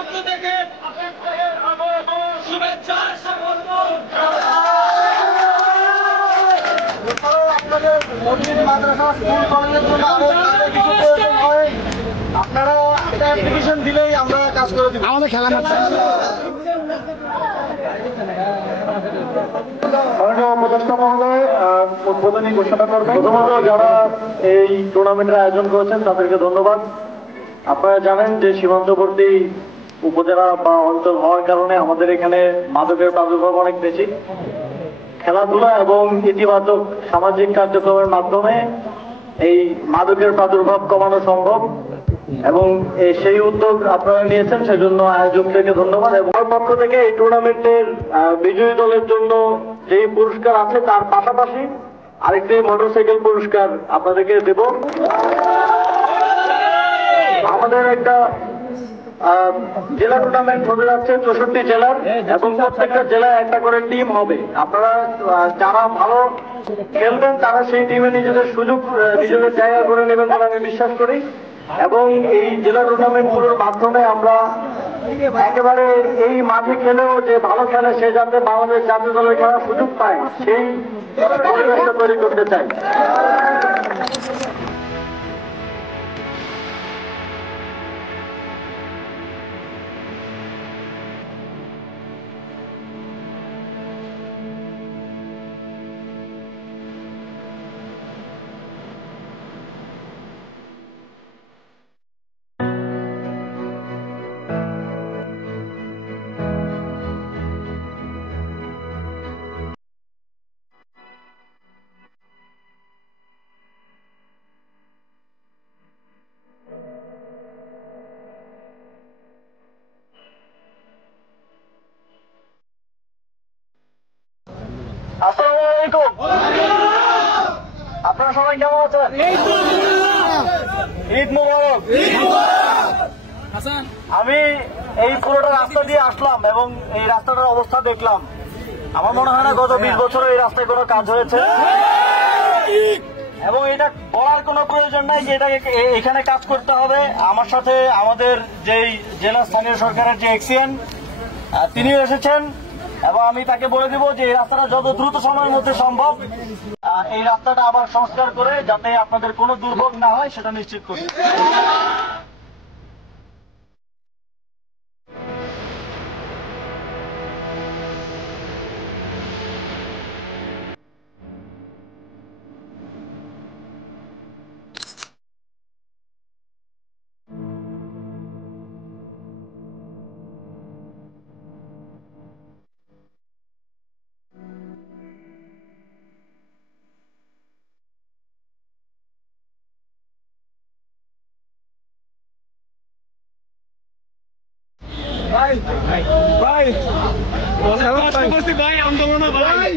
পক্ষ থেকে শুভেচ্ছা স্বাগতম। আপনারা একটা অ্যাপ্লিকেশন দিলেই আমরা কাজ করে দিব। আমাদের খেলা মাঠে উপদেষ্টা মহোদয় উদ্বোধনী ঘোষণা করবেন। প্রথমত যারা এই টুর্নামেন্টের আয়োজন করেছেন তাদেরকে ধন্যবাদ। আপনারা জানেন যে সীমান্তবর্তী উপজেলা বা অঞ্চল হওয়ার কারণে আমাদের এখানে মাদকের প্রাদুর্ভাব অনেক বেশি। খেলাধুলা এবং ইতিবাচক সামাজিক কার্যক্রমের মাধ্যমে এই মাদকের প্রাদুর্ভাব কমানো সম্ভব এবং সেই উদ্যোগ আপনারা নিয়েছেন, সেজন্য আয়োজকদেরকে ধন্যবাদ। এবং পক্ষ থেকে এই টুর্নামেন্টের বিজয়ী দলের জন্য যে পুরস্কার আছে তার পাশাপাশি আরেকটি মোটরসাইকেল পুরস্কার আপনাদেরকে দেব। আমাদের একটা জেলা টুর্নামেন্ট হতে যাচ্ছে 64 জেলার, এবং প্রত্যেকটা জেলায় একটা করে টিম হবে। আপনারা যারা ভালো খেলবেন তারা সেই টিমে নিজেদের সুযোগ নিজেদের জায়গা করে নেবেন বলে আমি বিশ্বাস করি। এবং এই জেলা টুর্নামেন্টগুলোর মাধ্যমে আমরা একেবারে এই মাঠে খেলেও যে ভালো খেলে সে যাতে বাংলাদেশ জাতীয় দলের খেলার সুযোগ পায় সেই পরিবেশটা তৈরি করতে চাই। আসসালামু আলাইকুম। আপনারা সবাই কেমন আছেন? ঈদ মুবারক। আমি এই পুরোটা রাস্তা দিয়ে আসলাম এবং এই রাস্তাটার অবস্থা দেখলাম। আমার মনে হয় না গত 20 বছরে এই রাস্তায় কোনো কাজ হয়েছে, এবং এটা বলার কোনো প্রয়োজন নাই যে এটাকে এখানে কাজ করতে হবে। আমার সাথে আমাদের যেই জেলা স্থানীয় সরকারের যে এক্সিয়েন তিনিও এসেছেন, এবং আমি তাকে বলে দিব যে এই রাস্তাটা যত দ্রুত সময়ের মধ্যে সম্ভব এই রাস্তাটা আবার সংস্কার করে যাতে আপনাদের কোনো দুর্ভোগ না হয় সেটা নিশ্চিত করি। ভাই ভাই ভাই আন্দোলন ভাই।